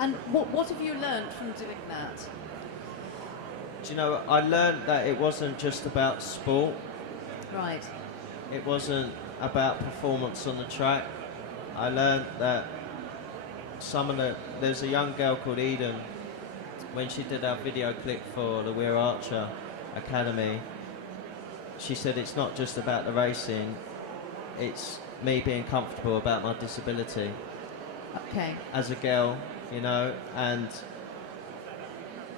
And what have you learned from doing that? Do you know, I learned that it wasn't just about sport. Right. It wasn't about performance on the track. I learned that there's a young girl called Eden, when she did our video clip for the Weir Archer Academy, she said it's not just about the racing, it's me being comfortable about my disability. Okay. As a girl, you know, and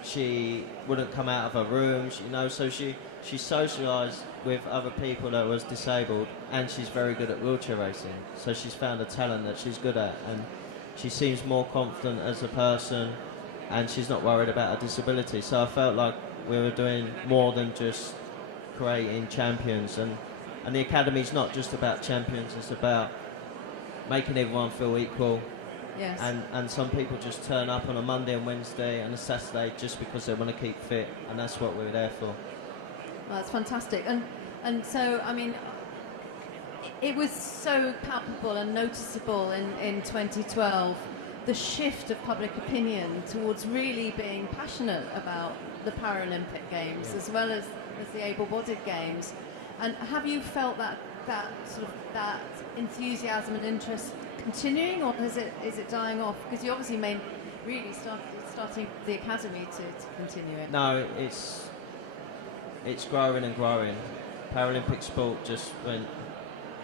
she wouldn't come out of her room, so she socialised with other people that was disabled, and she's very good at wheelchair racing. So she's found a talent that she's good at, and she seems more confident as a person, and she's not worried about her disability. So I felt like we were doing more than just creating champions, and the academy's not just about champions, it's about making everyone feel equal. Yes. And some people just turn up on a Monday and Wednesday and a Saturday just because they want to keep fit, and that's what we're there for. Well, that's fantastic. And so, I mean, it was so palpable and noticeable in 2012, the shift of public opinion towards really being passionate about the Paralympic Games, as well as the able-bodied Games. And have you felt that enthusiasm and interest continuing, or is it dying off? Because you obviously really starting the academy to continue it. No, it's growing and growing. Paralympic sport just went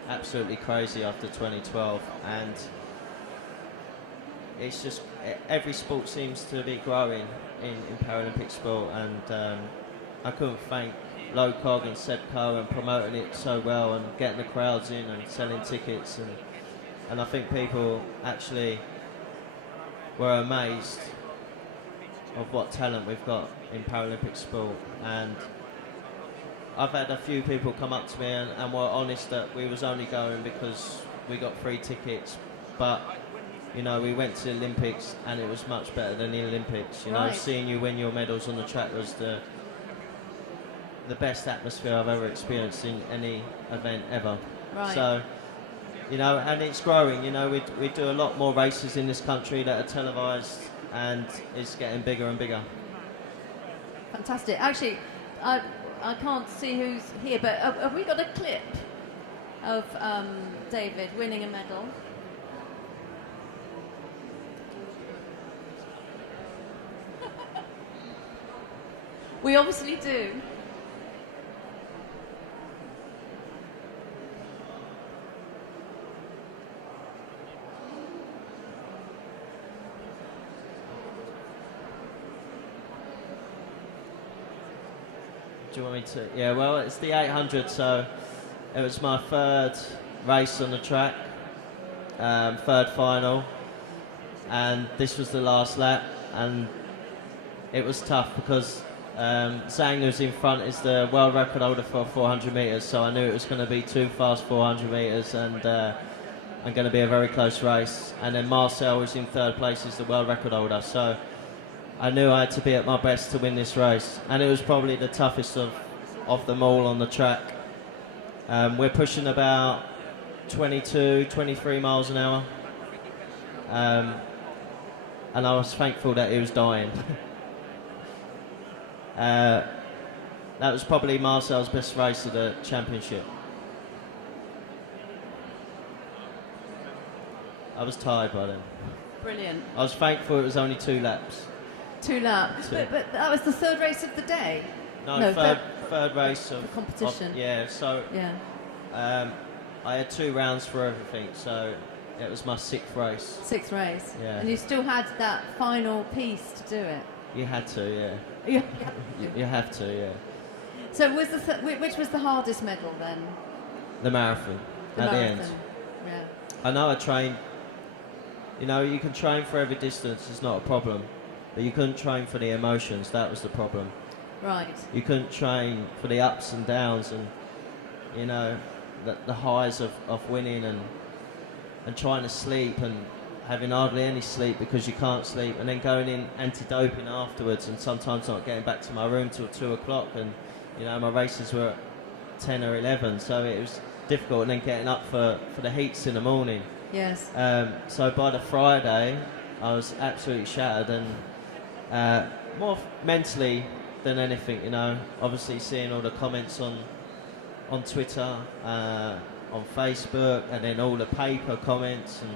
absolutely crazy after 2012, and it's just every sport seems to be growing in Paralympic sport, and I couldn't thank Locog and Sebco and promoting it so well and getting the crowds in and selling tickets, and I think people actually were amazed of what talent we've got in Paralympic sport. And I've had a few people come up to me and were honest that we was only going because we got free tickets, but you know, we went to the Olympics and it was much better than the Olympics. You know, seeing you win your medals on the track was the best atmosphere I've ever experienced in any event ever. Right. So, you know, and it's growing. You know, we do a lot more races in this country that are televised, and it's getting bigger and bigger. Fantastic. Actually, I can't see who's here, but have we got a clip of David winning a medal? We obviously do. Do you want me to? Yeah, well, it's the 800, so it was my third race on the track, third final, and this was the last lap, and it was tough because Zhang, who's in front, is the world record holder for 400 metres, so I knew it was going to be too fast 400 metres and going to be a very close race. And then Marcel, who's in third place, is the world record holder, so I knew I had to be at my best to win this race, and it was probably the toughest of them all on the track. We're pushing about 22, 23 miles an hour, and I was thankful that he was dying. That was probably Marcel's best race of the championship. I was tired by then. Brilliant. I was thankful it was only 2 laps. 2 laps. But that was the third race of the day? No, third race of the competition. I had 2 rounds for everything, so it was my 6th race. 6th race. Yeah. And you still had that final piece to do it? You had to, yeah. You have to, yeah. So which was the hardest medal then? The marathon. At the end. Yeah. I know I trained. You know, you can train for every distance, it's not a problem. But you couldn't train for the emotions, that was the problem. Right. You couldn't train for the ups and downs and, you know, the highs of winning and trying to sleep and having hardly any sleep because you can't sleep, and then going in anti-doping afterwards and sometimes not getting back to my room till 2 o'clock, and, you know, my races were at 10 or 11, so it was difficult, and then getting up for the heats in the morning. Yes. So by the Friday, I was absolutely shattered, and more mentally than anything, you know. Obviously, seeing all the comments on Twitter, on Facebook, and then all the paper comments, and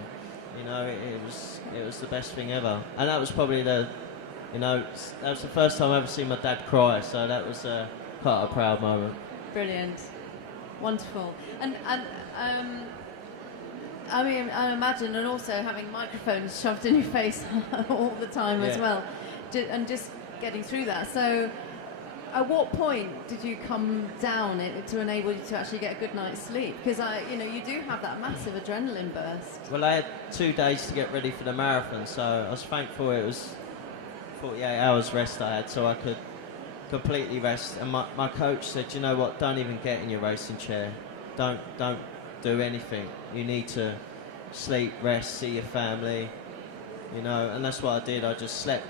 you know, it was the best thing ever. And that was probably that was the first time I ever seen my dad cry. So that was quite a proud moment. Brilliant, wonderful, and I mean, I imagine, and also having microphones shoved in your face all the time as well, and just getting through that. So, at what point did you come down to enable you to actually get a good night's sleep? Because you do have that massive adrenaline burst. Well, I had 2 days to get ready for the marathon, so I was thankful it was 48 hours rest I had, so I could completely rest. And my coach said, you know what, don't even get in your racing chair. Don't do anything. You need to sleep, rest, see your family, you know. And that's what I did. I just slept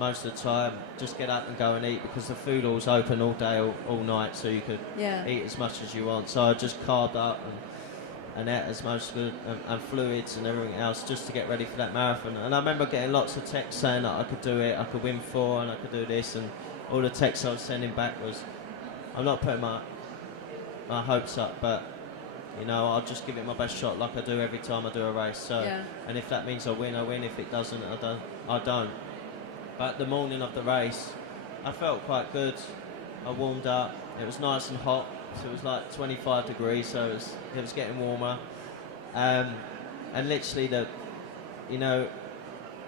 most of the time, just get up and go and eat, because the food hall was open all day, all night, so you could eat as much as you want. So I just carved up and ate as much good and fluids and everything else just to get ready for that marathon. And I remember getting lots of texts saying that I could do it, I could win 4 and I could do this, and all the texts I was sending back was, I'm not putting my hopes up, but you know, I'll just give it my best shot like I do every time I do a race. So, and if that means I win, I win. If it doesn't, I don't. But the morning of the race, I felt quite good. I warmed up. It was nice and hot. So it was like 25 degrees. So it was getting warmer. And literally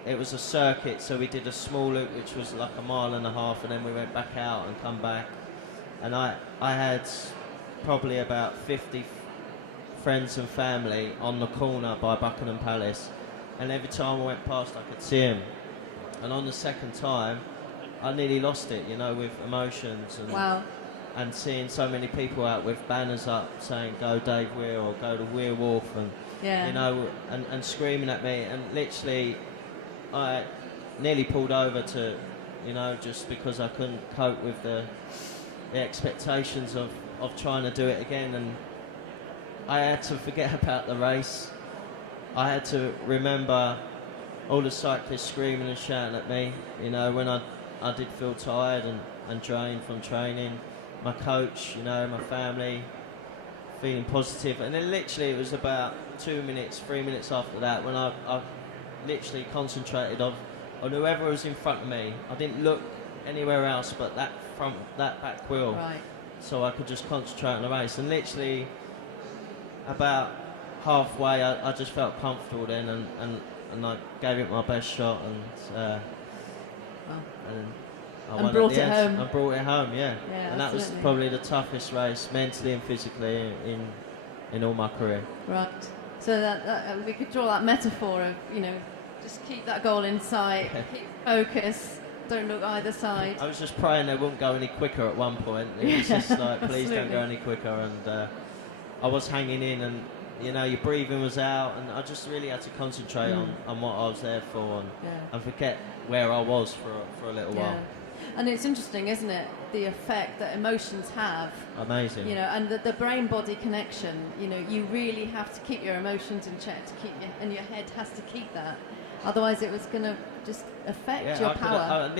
it was a circuit. So we did a small loop, which was like 1.5 miles, and then we went back out and come back. And I had probably about 50 friends and family on the corner by Buckingham Palace, and every time I went past I could see them. And on the second time I nearly lost it, you know, with emotions and seeing so many people out with banners up saying go Dave Weir or go to Weir Wolf, and you know, and screaming at me, and literally I nearly pulled over to, you know, just because I couldn't cope with the expectations of trying to do it again. And I had to forget about the race. I had to remember all the cyclists screaming and shouting at me, you know, when I did feel tired and drained from training. My coach, you know, my family, feeling positive. And then literally it was about 2 minutes, 3 minutes after that when I literally concentrated on whoever was in front of me. I didn't look anywhere else but that back wheel. Right. So I could just concentrate on the race. And literally about halfway I just felt comfortable then, and I gave it my best shot, and I won brought at the it end. home. I brought it home, yeah. And that was absolutely. probably the toughest race mentally and physically in all my career. Right. So that we could draw that metaphor of, you know, just keep that goal in sight, keep focus, don't look either side. I was just praying they wouldn't go any quicker at one point. It was just like, please don't go any quicker. And I was hanging in, and you know, your breathing was out, and I just really had to concentrate on what I was there for, and forget where I was for a little while. And it's interesting, isn't it, the effect that emotions have. Amazing. You know, and the brain-body connection. You know, you really have to keep your emotions in check and your head has to keep that. Otherwise, it was going to just affect your power.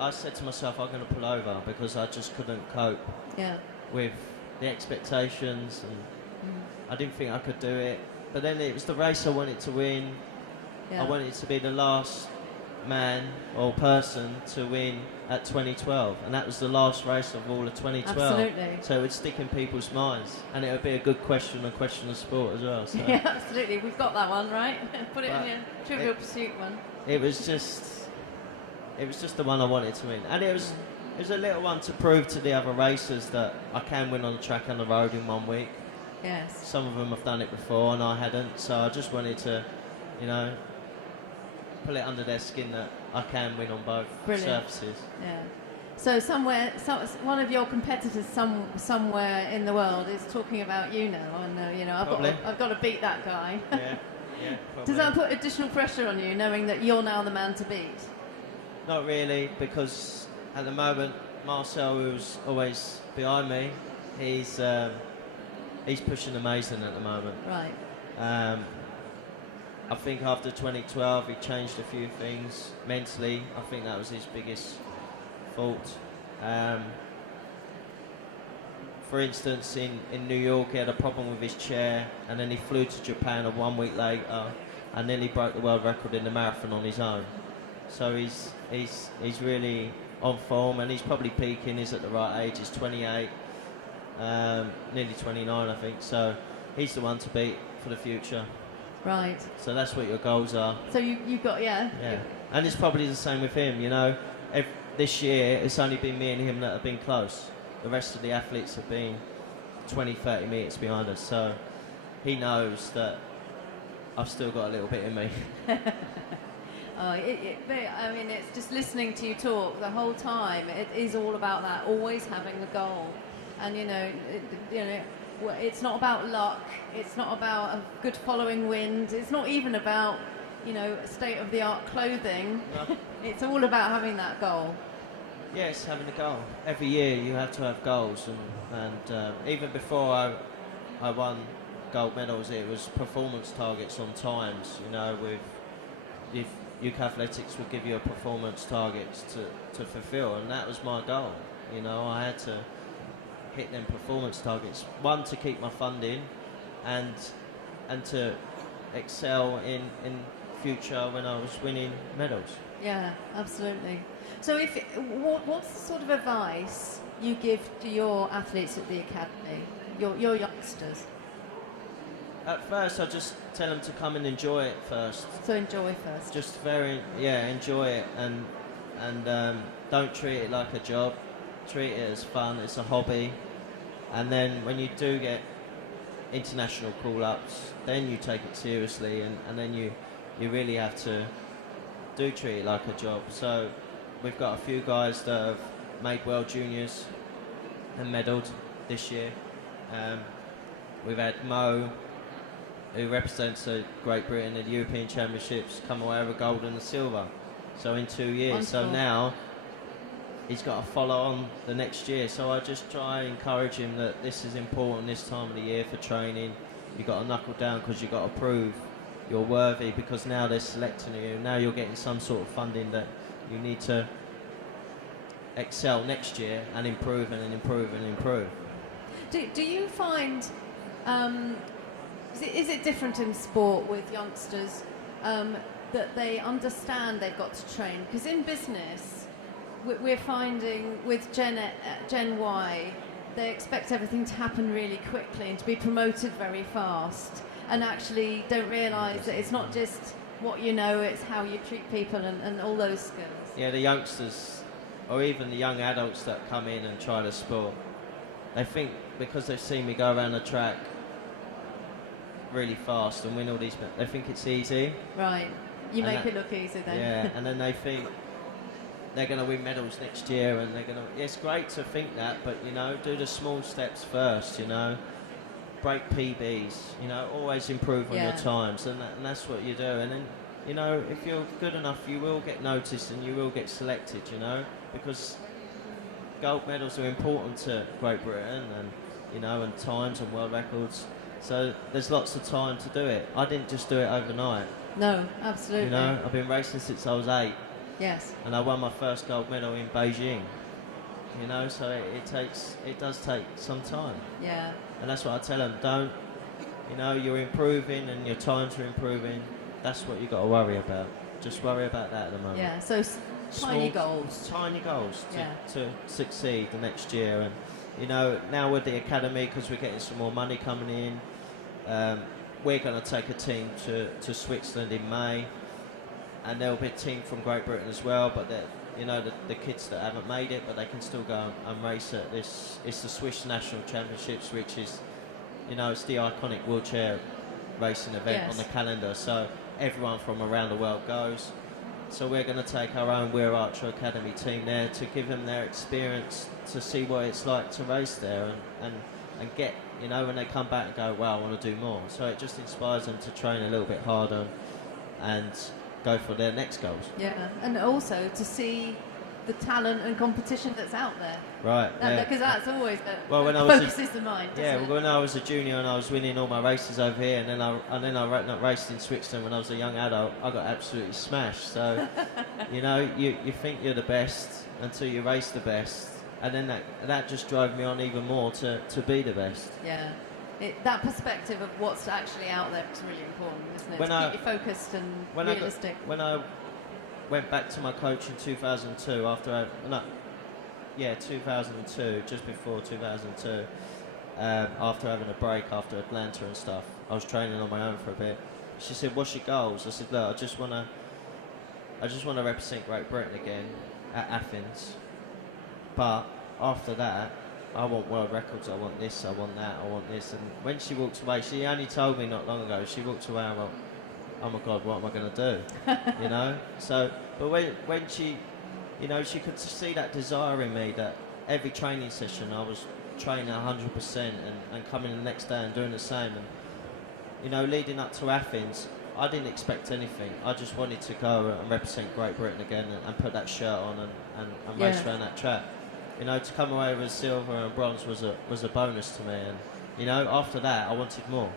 I said to myself, I'm going to pull over, because I just couldn't cope with the expectations, and I didn't think I could do it. But then it was the race I wanted to win. I wanted to be the last man or person to win at 2012, and that was the last race of all of 2012. Absolutely. So it would stick in people's minds, and it would be a good question of sport as well. So. Yeah, absolutely. We've got that one, right? Put it in your Trivial Pursuit one. It was just the one I wanted to win, and it was a little one to prove to the other racers that I can win on the track and the road in 1 week. Yes. Some of them have done it before, and I hadn't. So I just wanted to, you know, pull it under their skin that I can win on both surfaces. Yeah. So one of your competitors somewhere in the world is talking about you now, and you know, I've got to beat that guy. Yeah, probably. Does that put additional pressure on you, knowing that you're now the man to beat? Not really, because at the moment Marcel, who's always behind me, he's pushing amazing at the moment. Right. I think after 2012 he changed a few things mentally. I think that was his biggest fault. For instance, in New York he had a problem with his chair, and then he flew to Japan, and 1 week later and nearly broke the world record in the marathon on his own. So he's really on form, and he's probably peaking. He's at the right age. He's 28, nearly 29 I think, so he's the one to beat for the future. Right. So that's what your goals are. So you've got, yeah. And it's probably the same with him, you know. This year it's only been me and him that have been close. The rest of the athletes have been 20, 30 metres behind us. So he knows that I've still got a little bit in me. But, I mean, it's just listening to you talk the whole time. It is all about that, always having the goal. And, it's not about luck. It's not about a good following wind. It's not even about, state-of-the-art clothing. No. It's all about having that goal. Yes, having a goal. Every year you have to have goals, and even before I won gold medals, it was performance targets on times. With youth athletics would give you a performance targets to fulfil, and that was my goal. I had to hit them performance targets. One, to keep my funding, and to excel in future when I was winning medals. Yeah, absolutely. So what's the sort of advice you give to your athletes at the academy, your youngsters? At first, I just tell them to come and enjoy it first. So enjoy first. Just enjoy it, and don't treat it like a job. Treat it as fun. It's a hobby, and then when you do get international call-ups, then you take it seriously, and then you really have to treat it like a job. So we've got a few guys that have made World Juniors and medalled this year. We've had Mo, who represents Great Britain at the European Championships, come away with a gold and a silver. So in 2 years. Wonderful. So now he's got to follow on the next year. So I just try and encourage him that this is important this time of the year for training. You've got to knuckle down because you've got to prove you're worthy, because now they're selecting you. Now you're getting some sort of funding that you need to excel next year and improve and improve and improve. Do you find, is it different in sport with youngsters that they understand they've got to train? Because in business, we're finding with Gen Y, they expect everything to happen really quickly and to be promoted very fast, and actually don't realise that it's not just what you know, it's how you treat people and all those skills. Yeah, the youngsters, or even the young adults that come in and try the sport, they think because they've seen me go around the track really fast and win all these, they think it's easy. Right, you make it look easy then. Yeah, and then they think they're going to win medals next year, and they're going to. It's great to think that, but do the small steps first. Break PBs. Always improve on your times, and that's what you do. And then, if you're good enough, you will get noticed and you will get selected. Because gold medals are important to Great Britain, and times and world records. So there's lots of time to do it. I didn't just do it overnight. No, absolutely. I've been racing since I was 8. Yes. And I won my first gold medal in Beijing. So it does take some time. Yeah. And that's what I tell them. You're improving and your times are improving. That's what you've got to worry about. Just worry about that at the moment. Yeah, so tiny goals. Tiny goals to succeed the next year. And, now with the academy, because we're getting some more money coming in, we're going to take a team to Switzerland in May. And there'll be a team from Great Britain as well, but the kids that haven't made it, but they can still go and race at this. It's the Swiss National Championships, which is, it's the iconic wheelchair racing event on the calendar. So everyone from around the world goes. So we're going to take our own Weir Archer Academy team there to give them their experience, to see what it's like to race there, and get, when they come back and go, wow, I want to do more. So it just inspires them to train a little bit harder and go for their next goals. Yeah, and also to see the talent and competition that's out there. Right. Because that's always the when I was focuses the mind. Yeah, Doesn't it? when I was a junior and I was winning all my races over here, and then I raced in Switzerland when I was a young adult, I got absolutely smashed. So, you think you're the best until you race the best, and then that just drove me on even more to be the best. Yeah. That perspective of what's actually out there is really important, isn't it? When to keep you focused and realistic. When I went back to my coach in 2002 2002, just before 2002, after having a break after Atlanta and stuff, I was training on my own for a bit. She said, "What's your goals?" I said, "Look, I just want to represent Great Britain again at Athens, but after that, I want world records, I want this, I want that, I want this." And when she walked away, she only told me not long ago, she walked away and I went, "Oh my God, what am I going to do?" So, but when she, she could see that desire in me, that every training session I was training 100% and coming the next day and doing the same. And, leading up to Athens, I didn't expect anything. I just wanted to go and represent Great Britain again and put that shirt on and race around that track. To come away with silver and bronze was a bonus to me, and after that I wanted more.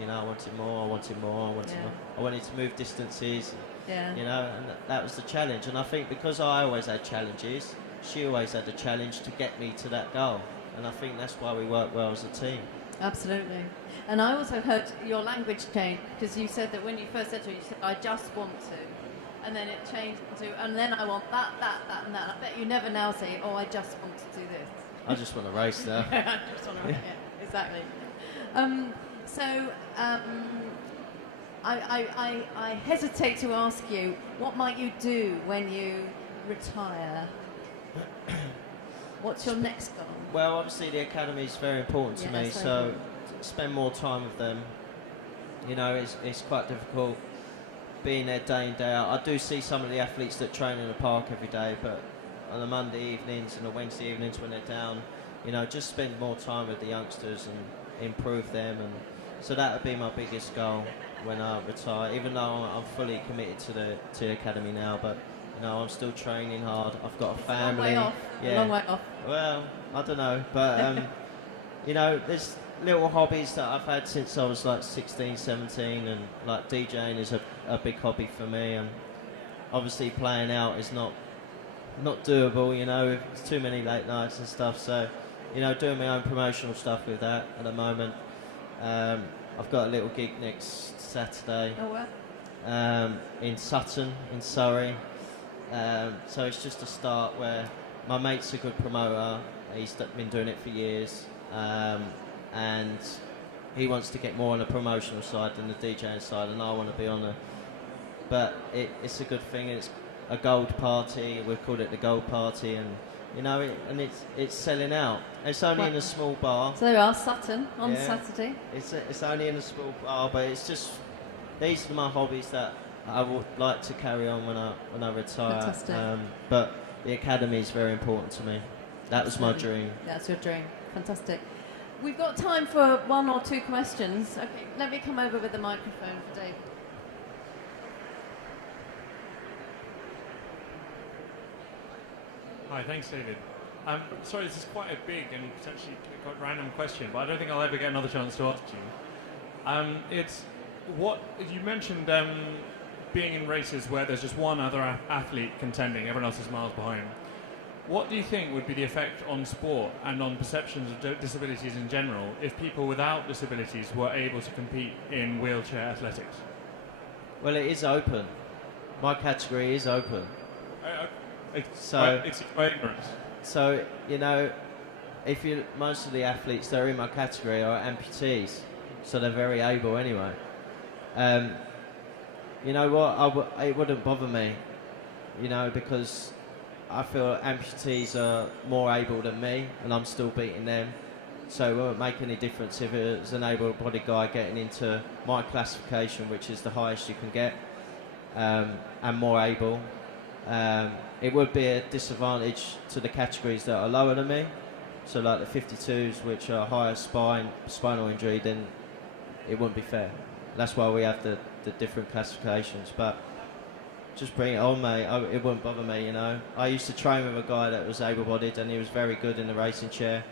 I wanted more. I wanted to move distances. And that was the challenge. And I think because I always had challenges, she always had a challenge to get me to that goal. And I think that's why we work well as a team. Absolutely. And I also heard your language change, because you said that when you first said to her, you said, "I just want to." And then it changed to, "And then I want that, and that." I bet you never now say, "Oh, I just want to do this." I just want to race now. I just want to race, yeah, exactly. I hesitate to ask you, what might you do when you retire? What's your next goal? Well, obviously the academy is very important to me, so spend more time with them. It's quite difficult being there day in, day out. I do see some of the athletes that train in the park every day, but on the Monday evenings and the Wednesday evenings when they're down, just spend more time with the youngsters and improve them. And so that would be my biggest goal when I retire, even though I'm fully committed to the academy now, but I'm still training hard. I've got a family. A long way off. Well, I don't know, but there's little hobbies that I've had since I was like 16, 17, and like DJing is a big hobby for me, and obviously playing out is not doable, it's too many late nights and stuff, so doing my own promotional stuff with that at the moment. I've got a little gig next Saturday. Oh, wow. In Sutton in Surrey, so it's just a start where my mate's a good promoter. He's been doing it for years, and he wants to get more on the promotional side than the DJing side, and I want to be on but it's a good thing. It's a gold party. We've called it the gold party, and it's selling out. It's only in a small bar. So there we are, Sutton on Saturday. It's only in a small bar, but it's just, these are my hobbies that I would like to carry on when I retire. Fantastic. But the academy is very important to me. That was my dream. That's your dream. Fantastic. We've got time for one or two questions. Okay, let me come over with the microphone for Dave. Hi, thanks, David. Sorry, this is quite a big and potentially quite random question, but I don't think I'll ever get another chance to ask you. It's what you mentioned, being in races where there's just one other athlete contending, everyone else is miles behind. What do you think would be the effect on sport and on perceptions of disabilities in general if people without disabilities were able to compete in wheelchair athletics? Well, it is open. My category is open. It's my ignorance. So, if most of the athletes that are in my category are amputees, so they're very able anyway. You know what? It wouldn't bother me, because I feel amputees are more able than me, and I'm still beating them. So it won't make any difference if it was an able-bodied guy getting into my classification, which is the highest you can get, and more able. It would be a disadvantage to the categories that are lower than me, so like the 52s, which are higher spinal injury, then it wouldn't be fair. That's why we have the different classifications. But just bring it on, mate. It wouldn't bother me, you know. I used to train with a guy that was able-bodied, and he was very good in the racing chair.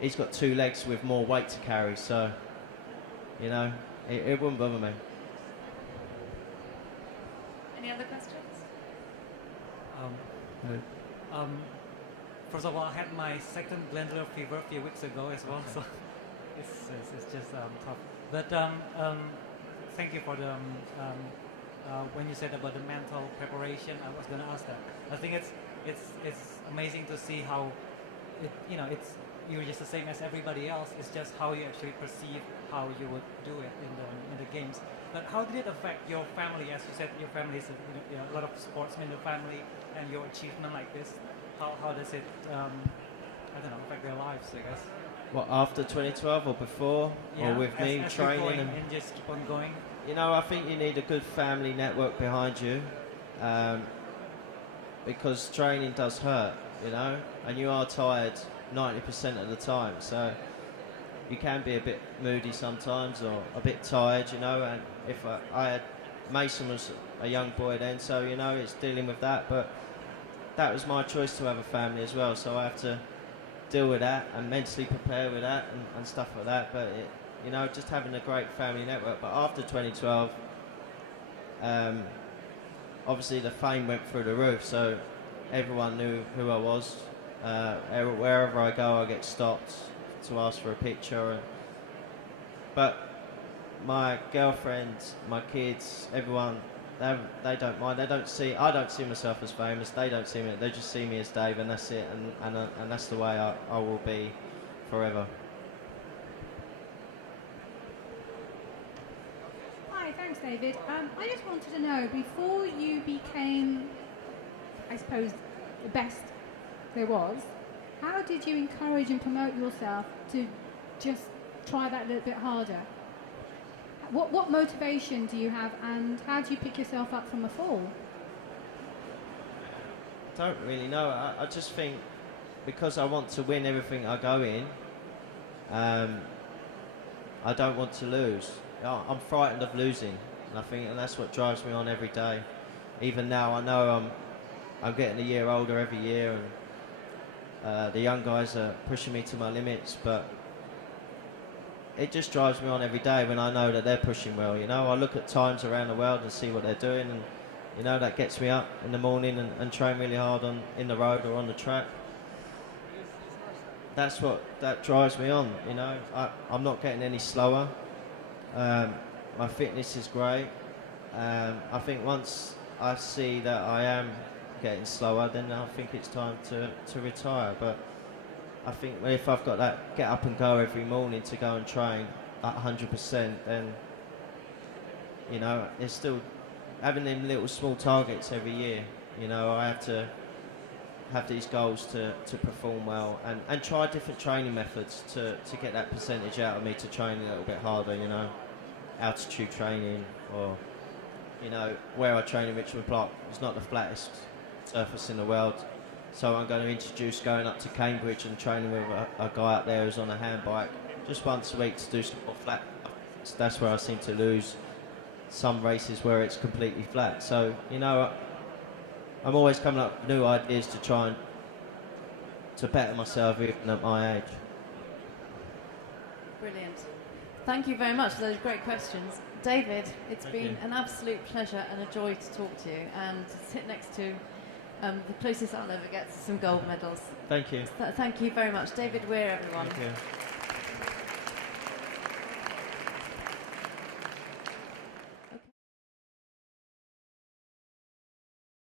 He's got 2 legs with more weight to carry, so, you know, it wouldn't bother me. Any other questions? First of all, I had my second glandular fever a few weeks ago as well, so it's just tough. But thank you for the when you said about the mental preparation. I was going to ask that. I think it's amazing to see how you're just the same as everybody else. It's just how you actually perceive how you would do it in the games. But how did it affect your family? As you said, your family is a lot of sportsmen in the family, and your achievement like this. How does it affect their lives? I guess. What, after 2012 or before, or with me as training and just keep on going? You know, I think you need a good family network behind you, because training does hurt, you know, and you are tired 90% of the time, so you can be a bit moody sometimes or a bit tired, you know. And if I had, Mason was a young boy then, so, you know, it's dealing with that, but that was my choice to have a family as well, so I have to deal with that and mentally prepare with that and stuff like that. But you know, just having a great family network. But after 2012, obviously the fame went through the roof, so everyone knew who I was. Wherever I go, I get stopped to ask for a picture. But my girlfriend, my kids, everyone, they don't mind. They don't see. I don't see myself as famous. They don't see me. They just see me as Dave, and that's it. And that's the way I will be forever. Hi, thanks, David. I just wanted to know, before you became, I suppose, the best there was, how did you encourage and promote yourself to just try that a little bit harder? What motivation do you have, and how do you pick yourself up from a fall? Don't really know. I just think because I want to win everything I go in, I don't want to lose. I'm frightened of losing, and that's what drives me on every day. Even now, I know I'm getting a year older every year, and the young guys are pushing me to my limits, but it just drives me on every day when I know that they're pushing well. You know, I look at times around the world and see what they're doing, and you know, that gets me up in the morning and train really hard in the road or on the track. That drives me on. You know, I'm not getting any slower. My fitness is great. I think once I see that I am getting slower, then I think it's time to retire. But I think if I've got that get up and go every morning to go and train at 100%, then, you know, it's still having them little small targets every year. You know, I have to have these goals to perform well and try different training methods to get that percentage out of me to train a little bit harder, you know, altitude training, or, you know, where I train in Richmond Park, it's not the flattest surface in the world. So I'm going to introduce going up to Cambridge and training with a guy up there who's on a hand bike just once a week to do some more flat. So that's where I seem to lose some races where it's completely flat. So, you know, I'm always coming up with new ideas to try and to better myself even at my age. Brilliant. Thank you very much for those great questions. David, it's been an absolute pleasure and a joy to talk to you and to sit next to the closest I'll ever get to some gold medals. Thank you. Thank you very much. David Weir, everyone. Thank you.